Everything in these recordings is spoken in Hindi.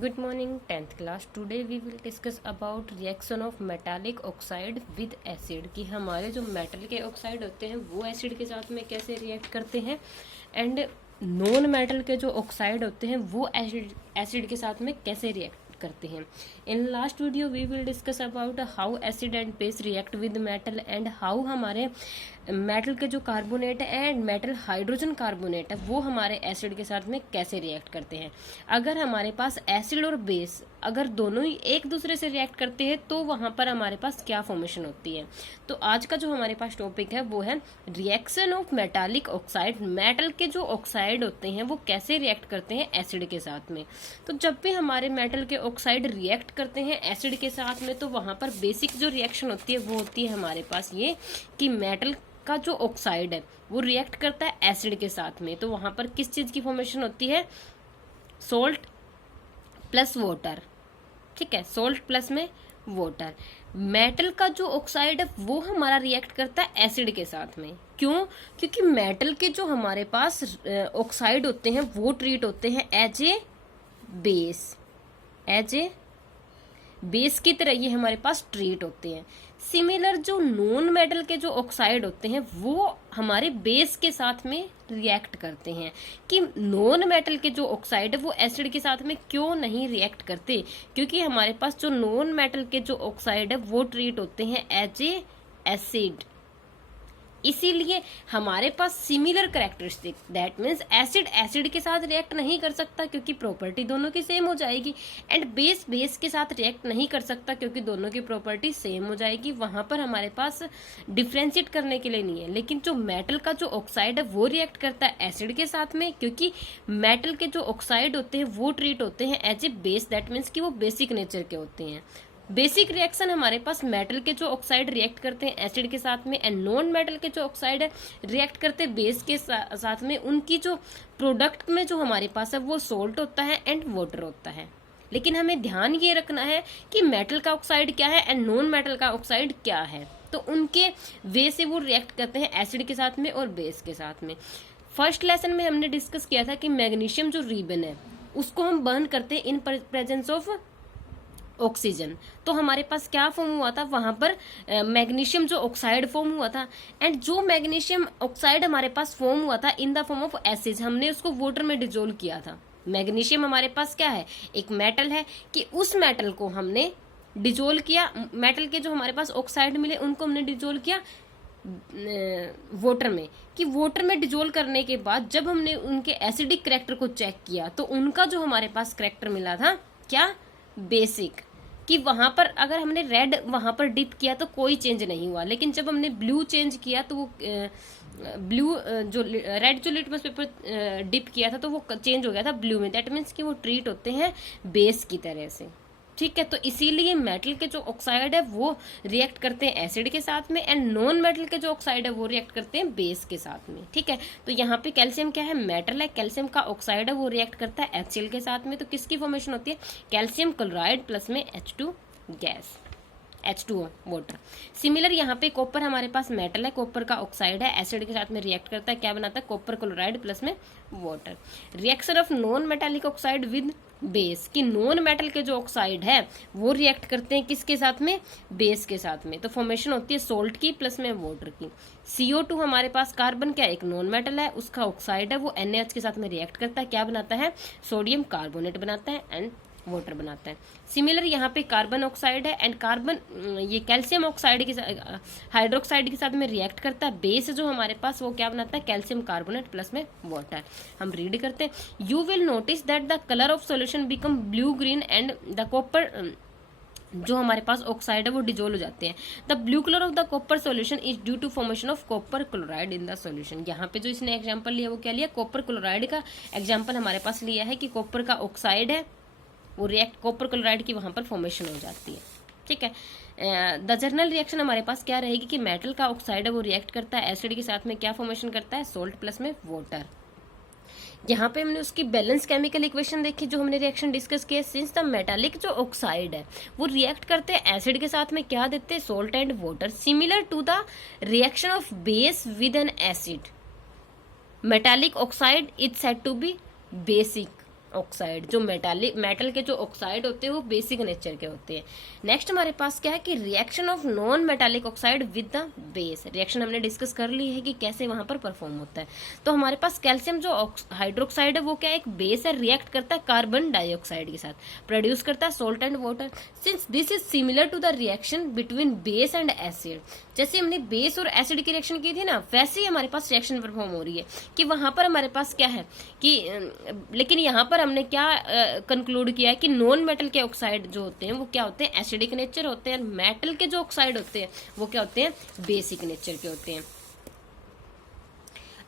Good morning, 10th class. Today we will discuss about reaction of metallic oxide with acid कि हमारे जो मेटल के ऑक्साइड होते हैं वो एसिड के साथ में कैसे रिएक्ट करते हैं एंड नॉन मेटल के जो ऑक्साइड होते हैं वो एसिड के साथ में कैसे रिएक्ट करते हैं. In last video we will discuss about how acid and base react with metal and how हमारे मेटल के जो कार्बोनेट है एंड मेटल हाइड्रोजन कार्बोनेट है वो हमारे एसिड के साथ में कैसे रिएक्ट करते हैं. अगर हमारे पास एसिड और बेस अगर दोनों ही एक दूसरे से रिएक्ट करते हैं तो वहां पर हमारे पास क्या फॉर्मेशन होती है. तो आज का जो हमारे पास टॉपिक है वो है reaction of metallic oxide. Metal के जो ऑक्साइड होते हैं वो कैसे रिएक्ट करते हैं एसिड के साथ में. तो जब भी हमारे मेटल के ऑक्साइड रिएक्ट करते हैं एसिड के साथ में तो वहां पर बेसिक जो रिएक्शन होती है वो होती है हमारे पास ये कि मेटल का जो ऑक्साइड है वो रिएक्ट करता है एसिड के साथ में. तो वहां पर किस चीज की फॉर्मेशन होती है, सोल्ट प्लस वाटर. ठीक है, सोल्ट प्लस में वाटर. मेटल का जो ऑक्साइड है वो हमारा रिएक्ट करता है एसिड के साथ में. क्यों? क्योंकि मेटल के जो हमारे पास ऑक्साइड होते हैं वो ट्रीट होते हैं as a base, as a base की तरह ये हमारे पास ट्रीट होते हैं. सिमिलर जो नॉन मेटल के जो ऑक्साइड होते हैं वो हमारे बेस के साथ में रिएक्ट करते हैं. कि नॉन मेटल के जो ऑक्साइड है वो एसिड के साथ में क्यों नहीं रिएक्ट करते? क्योंकि हमारे पास जो नॉन मेटल के जो ऑक्साइड है वो ट्रीट होते हैं एज ए एसिड. इसीलिए हमारे पास similar characteristic, that means acid acid के साथ रिएक्ट नहीं कर सकता क्योंकि प्रॉपर्टी दोनों की सेम हो जाएगी एंड बेस बेस के साथ रिएक्ट नहीं कर सकता क्योंकि दोनों की प्रॉपर्टी सेम हो जाएगी. वहां पर हमारे पास डिफ्रेंशिएट करने के लिए नहीं है. लेकिन जो मेटल का जो ऑक्साइड है वो रिएक्ट करता है एसिड के साथ में क्योंकि मेटल के जो ऑक्साइड होते हैं वो ट्रीट होते हैं as a base, that means कि वो बेसिक नेचर के होते हैं. बेसिक रिएक्शन हमारे पास मेटल के जो ऑक्साइड रिएक्ट करते हैं एसिड के साथ में एंड नॉन मेटल के जो ऑक्साइड है रिएक्ट करते हैं बेस के साथ में. उनकी जो प्रोडक्ट में जो हमारे पास है वो सोल्ट होता है एंड वाटर होता है. लेकिन हमें ध्यान ये रखना है कि मेटल का ऑक्साइड क्या है एंड नॉन मेटल का ऑक्साइड क्या है. तो उनके वे से वो रिएक्ट करते हैं एसिड के साथ में और बेस के साथ में. फर्स्ट लेसन में हमने डिस्कस किया था कि मैग्नीशियम जो रिबन है उसको हम बर्न करते हैं इन प्रेजेंस ऑफ ऑक्सीजन. तो हमारे पास क्या फॉर्म हुआ था वहां पर मैग्नीशियम जो ऑक्साइड फॉर्म हुआ था एंड जो मैग्नीशियम ऑक्साइड हमारे पास फॉर्म हुआ था in the form of acid, हमने उसको वाटर में डिजोल्व किया था. मैग्नीशियम हमारे पास क्या है, एक मेटल है कि उस मेटल को हमने डिजोल्व किया. मेटल के जो हमारे पास ऑक्साइड मिले उनको हमने डिजोल्व किया वाटर में. कि वाटर में डिजोल्व करने के बाद जब हमने उनके एसिडिक करेक्टर को चेक किया तो उनका जो हमारे पास करेक्टर मिला था क्या, बेसिक. कि वहां पर अगर हमने रेड वहां पर डिप किया तो कोई चेंज नहीं हुआ, लेकिन जब हमने ब्लू चेंज किया तो वो ब्लू जो रेड जो लिटमस पेपर डिप किया था तो वो चेंज हो गया था ब्लू में. दैट मीन्स कि वो ट्रीट होते हैं बेस की तरह से. ठीक है, तो इसीलिए मेटल के जो ऑक्साइड है वो रिएक्ट करते हैं एसिड के साथ में एंड नॉन मेटल के जो ऑक्साइड है वो रिएक्ट करते हैं बेस के साथ में. ठीक है, तो यहाँ पे कैल्शियम क्या है, मेटल है. कैल्शियम का ऑक्साइड है वो रिएक्ट करता है HCl के साथ में. तो किसकी फॉर्मेशन होती है, कैल्शियम क्लोराइड प्लस में H2 gas, H2O water. Similar यहाँ पे कॉपर हमारे पास मेटल है, कॉपर का ऑक्साइड है, एसिड के साथ में रिएक्ट करता है, क्या बनाता है, कॉपर क्लोराइड प्लस में water. Reaction of non metallic oxide with base. कि नॉन मेटल के जो ऑक्साइड है वो रिएक्ट करते हैं किसके साथ में, बेस के साथ में. तो फॉर्मेशन होती है सोल्ट की प्लस में वाटर की. CO2 हमारे पास कार्बन क्या, एक नॉन मेटल है, उसका ऑक्साइड है वो NaH के साथ में रिएक्ट करता है, क्या बनाता है, सोडियम कार्बोनेट बनाता है एंड वाटर बनाता है. सिमिलर यहाँ पे कार्बन ऑक्साइड है एंड कार्बन ये कैल्शियम ऑक्साइड के हाइड्रोक्साइड के साथ में रिएक्ट करता है. बेस जो हमारे पास वो क्या बनाता है, कैल्शियम कार्बोनेट प्लस में वाटर. हम रीड करते हैं, you will notice that the colour of solution become blue green and the copper जो हमारे पास ऑक्साइड है वो डिजोल्व हो जाते हैं. The blue colour of the copper solution is due to formation of copper chloride in the solution. यहाँ पे जो इसने एग्जांपल लिया वो क्या लिया, कॉपर क्लोराइड का एग्जांपल हमारे पास लिया है कि कॉपर का ऑक्साइड है वो रिएक्ट कॉपर क्लोराइड की वहां पर फॉर्मेशन हो जाती है. ठीक है, द जर्नल रिएक्शन हमारे पास क्या रहेगी कि मेटल का ऑक्साइड है वो रिएक्ट करता है एसिड के साथ में, क्या फॉर्मेशन करता है, सोल्ट प्लस में वाटर. यहाँ पे हमने उसकी बैलेंस केमिकल इक्वेशन देखी जो हमने रिएक्शन डिस्कस किया. सिंस द मेटालिक जो ऑक्साइड है वो रिएक्ट करते हैं एसिड के साथ में, क्या देते हैं, salt and water. Similar to the reaction of base with an acid, metallic oxide is said to be basic. Oxide, जो मेटल के जो ऑक्साइड होते हैं वो बेसिक नेचर के होते हैं। नेक्स्ट हमारे पास क्या है कि reaction of non metallic oxide with the base. Reaction हमने डिस्कस कर ली है कि कैसे वहां पर परफॉर्म होता है। तो हमारे पास कैल्शियम जो हाइड्रोक्साइड है वो क्या एक बेस है, रिएक्ट करता है कार्बन डाइऑक्साइड के साथ, प्रोड्यूस करता है salt and water. Since this is similar to the reaction between base and acid, जैसे हमने बेस और एसिड की रिएक्शन की थी ना, वैसे ही हमारे पास रिएक्शन परफॉर्म हो रही है कि वहां पर हमारे पास क्या है कि लेकिन यहाँ पर हमने क्या कंक्लूड किया है कि नॉन मेटल के ऑक्साइड जो होते हैं वो क्या होते हैं, एसिडिक नेचर होते हैं। मेटल के जो ऑक्साइड होते हैं वो क्या होते हैं, बेसिक नेचर के होते हैं।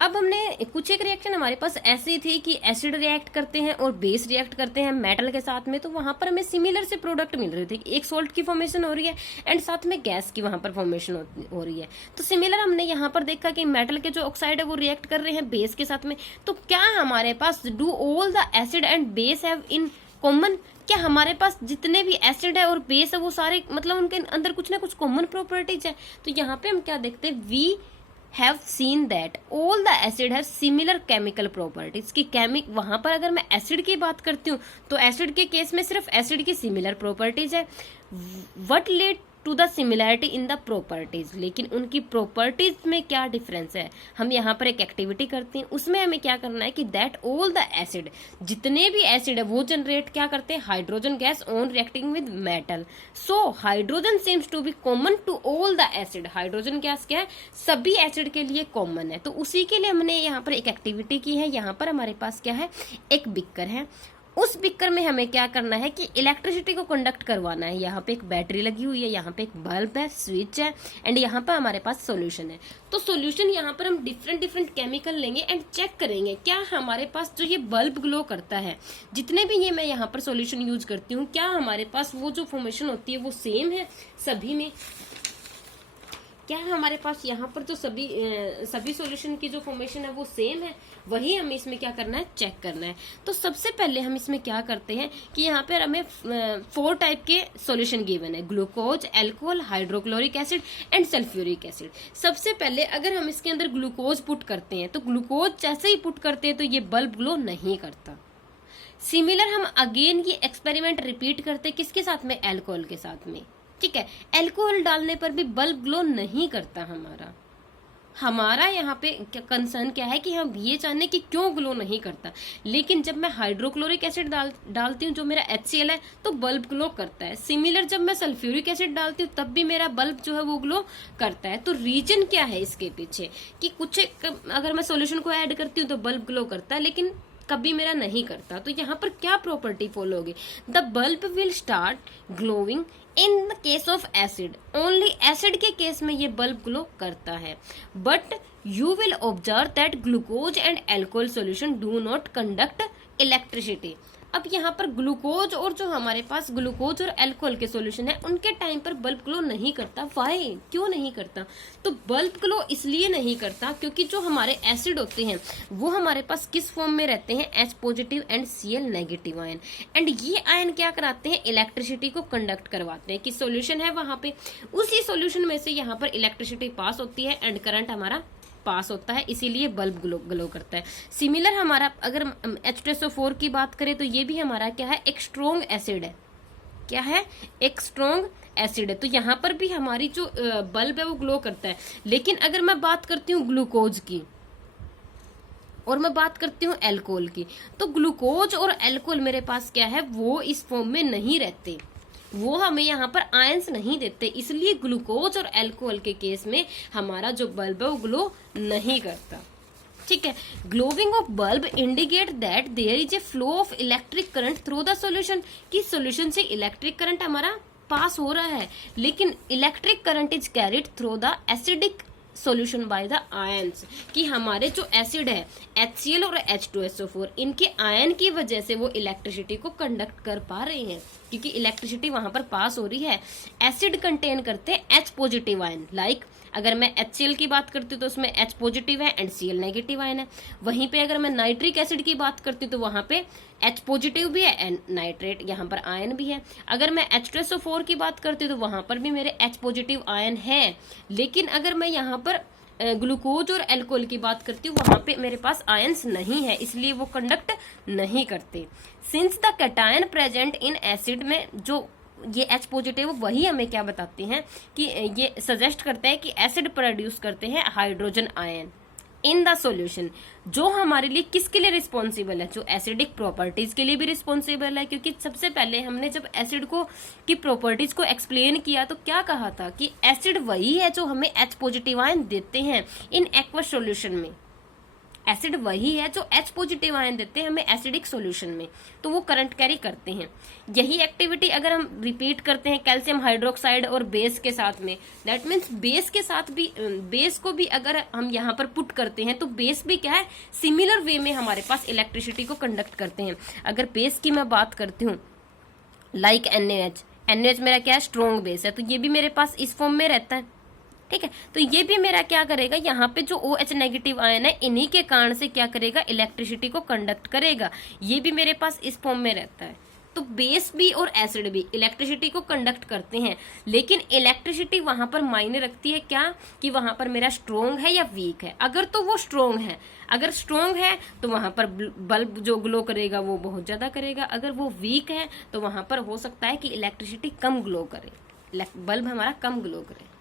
अब हमने कुछ एक रिएक्शन हमारे पास ऐसी थी कि एसिड रिएक्ट करते हैं और बेस रिएक्ट करते हैं मेटल के साथ में, तो वहां पर हमें सिमिलर से प्रोडक्ट मिल रही थी, एक सॉल्ट की फॉर्मेशन हो रही है एंड साथ में गैस की वहां पर फॉर्मेशन हो रही है। तो सिमिलर हमने यहाँ पर देखा कि मेटल के जो ऑक्साइड है वो रिएक्ट कर रहे हैं बेस के साथ में। तो क्या हमारे पास do all the acid and base have in common, क्या हमारे पास जितने भी एसिड है और बेस है वो सारे मतलब उनके अंदर कुछ ना कुछ कॉमन प्रॉपर्टीज है। तो यहाँ पे हम क्या देखते हैं, we have seen that all the acid have similar chemical properties, कि वहां पर अगर मैं एसिड की बात करती हूँ तो एसिड के केस में सिर्फ एसिड की सिमिलर प्रॉपर्टीज है। what lead to the similarity in the properties, लेकिन उनकी प्रॉपर्टीज में क्या डिफरेंस है, हम यहाँ पर एक एक्टिविटी करते हैं, उसमें हमें क्या करना है कि दैट ऑल द एसिड, जितने भी एसिड है वो जनरेट क्या करते हैं, hydrogen gas on reacting with metal. So hydrogen seems to be common to all the acid, hydrogen gas क्या है, सभी एसिड के लिए कॉमन है। तो उसी के लिए हमने यहाँ पर एक एक्टिविटी की है। यहाँ पर हमारे पास क्या है, एक बिकर है, उस बिकर में हमें क्या करना है कि इलेक्ट्रिसिटी को कंडक्ट करवाना है। यहाँ पे एक बैटरी लगी हुई है, यहाँ पे एक बल्ब है, स्विच है एंड यहाँ पे हमारे पास सॉल्यूशन है। तो सॉल्यूशन यहाँ पर हम डिफरेंट केमिकल लेंगे एंड चेक करेंगे क्या हमारे पास जो ये बल्ब ग्लो करता है, जितने भी ये मैं यहाँ पर सॉल्यूशन यूज करती हूँ, क्या हमारे पास वो जो फॉर्मेशन होती है वो सेम है सभी में, क्या हमारे पास यहाँ पर जो सभी सॉल्यूशन की जो फॉर्मेशन है वो सेम है, वही हमें इसमें क्या करना है, चेक करना है। तो सबसे पहले हम इसमें क्या करते हैं कि यहाँ पर हमें 4 टाइप के सॉल्यूशन गिवन है, glucose, alcohol, hydrochloric acid and sulphuric acid. सबसे पहले अगर हम इसके अंदर ग्लूकोज पुट करते हैं तो ग्लूकोज जैसे ही पुट करते हैं तो ये बल्ब ग्लो नहीं करता। सिमिलर हम अगेन ये एक्सपेरिमेंट रिपीट करते हैं किसके साथ में, एल्कोहल के साथ में, ठीक है। एल्कोहल डालने पर भी बल्ब ग्लो नहीं करता हमारा यहाँ पे कंसर्न क्या है कि हम ये जानने कि क्यों ग्लो नहीं करता। लेकिन जब मैं हाइड्रोक्लोरिक एसिड डालती हूँ जो मेरा HCl है तो बल्ब ग्लो करता है। सिमिलर जब मैं सल्फ्यूरिक एसिड डालती हूँ तब भी मेरा बल्ब जो है वो ग्लो करता है। तो रीजन क्या है इसके पीछे कि कुछ अगर मैं सॉल्यूशन को ऐड करती हूँ तो बल्ब ग्लो करता है लेकिन कभी मेरा नहीं करता। तो यहाँ पर क्या प्रॉपर्टी फॉलो होगी, the bulb will start glowing in the case of acid, only acid के केस में ये बल्ब ग्लो करता है। But you will observe that glucose and alcohol solution do not conduct electricity. अब यहाँ पर ग्लूकोज और जो हमारे पास ग्लूकोज और अल्कोहल के सॉल्यूशन है उनके टाइम पर बल्ब ग्लो नहीं करता। वाई, क्यों नहीं करता? तो बल्ब ग्लो इसलिए नहीं करता क्योंकि जो हमारे एसिड होते हैं वो हमारे पास किस फॉर्म में रहते हैं, H positive and Cl negative ion. And ये आयन क्या कराते हैं, इलेक्ट्रिसिटी को कंडक्ट करवाते हैं कि सॉल्यूशन है वहां पे, उसी सॉल्यूशन में से यहाँ पर इलेक्ट्रिसिटी पास होती है एंड करंट हमारा पास होता है, इसीलिए बल्ब ग्लो करता है। सिमिलर हमारा अगर H2SO4 की बात करें तो ये भी हमारा क्या है, एक स्ट्रॉन्ग एसिड है। क्या है, एक स्ट्रॉन्ग एसिड है। तो यहाँ पर भी हमारी जो बल्ब है वो ग्लो करता है। लेकिन अगर मैं बात करती हूँ ग्लूकोज की और मैं बात करती हूँ एल्कोहल की, तो ग्लूकोज और एल्कोहल मेरे पास क्या है, वो इस फॉर्म में नहीं रहते, वो हमें यहाँ पर आयंस नहीं देते, इसलिए ग्लूकोज और अल्कोहल के केस में हमारा जो बल्ब है वो ग्लो नहीं करता। ठीक है, glowing of bulb indicate that there is a flow of electric current through the solution, कि सॉल्यूशन से इलेक्ट्रिक करंट हमारा पास हो रहा है, लेकिन electric current is carried through the acidic solution by the ions, कि हमारे जो एसिड है HCl और H2SO4 इनके आयन की वजह से वो इलेक्ट्रिसिटी को कंडक्ट कर पा रहे हैं, क्योंकि इलेक्ट्रिसिटी वहां पर पास हो रही है। एसिड कंटेन करते हैं H पॉजिटिव आयन, लाइक अगर मैं HCl की बात करती हूँ तो उसमें H पॉजिटिव है एंड Cl नेगेटिव आयन है। वहीं पे अगर मैं नाइट्रिक एसिड की बात करती हूँ तो वहां पे H पॉजिटिव भी है एंड नाइट्रेट यहाँ पर आयन भी है। अगर मैं H2SO4 की बात करती हूँ तो वहां पर भी मेरे H पॉजिटिव आयन है। लेकिन अगर मैं यहाँ पर ग्लूकोज और अल्कोहल की बात करती हूँ, वहां पे मेरे पास आयंस नहीं है, इसलिए वो कंडक्ट नहीं करते। Since the cation present in acid में जो ये H पॉजिटिव वही हमें क्या बताते हैं कि ये सजेस्ट करते हैं कि एसिड प्रोड्यूस करते हैं hydrogen ion in the solution, जो हमारे लिए किसके लिए रिस्पॉन्सिबल है, जो एसिडिक प्रॉपर्टीज के लिए भी रिस्पॉन्सिबल है। क्योंकि सबसे पहले हमने जब एसिड को की प्रॉपर्टीज को एक्सप्लेन किया तो क्या कहा था कि एसिड वही है जो हमें H पॉजिटिव आयन देते हैं इन एक्वस सॉल्यूशन में। एसिड वही है जो H पॉजिटिव आयन देते हैं हमें एसिडिक सॉल्यूशन में, तो वो करंट कैरी करते हैं। यही एक्टिविटी अगर हम रिपीट करते हैं कैल्शियम हाइड्रोक्साइड और बेस के साथ में, दैट मीन्स बेस के साथ भी, बेस को भी अगर हम यहाँ पर पुट करते हैं तो बेस भी क्या है, सिमिलर वे में हमारे पास इलेक्ट्रिसिटी को कंडक्ट करते हैं। अगर बेस की मैं बात करती हूँ लाइक NaH, NaH मेरा क्या है, स्ट्रॉन्ग बेस है, तो ये भी मेरे पास इस फॉर्म में रहता है, ठीक है। तो ये भी मेरा क्या करेगा, यहाँ पे जो OH नेगेटिव आयन है इन्हीं के कारण से क्या करेगा, इलेक्ट्रिसिटी को कंडक्ट करेगा। ये भी मेरे पास इस फॉर्म में रहता है। तो बेस भी और एसिड भी इलेक्ट्रिसिटी को कंडक्ट करते हैं, लेकिन इलेक्ट्रिसिटी वहां पर मायने रखती है क्या, कि वहां पर मेरा स्ट्रोंग है या वीक है। अगर तो वो स्ट्रोंग है, अगर स्ट्रोंग है तो वहां पर बल्ब जो ग्लो करेगा वो बहुत ज्यादा करेगा। अगर वो वीक है तो वहां पर हो सकता है कि इलेक्ट्रिसिटी कम ग्लो करे, बल्ब हमारा कम ग्लो करे।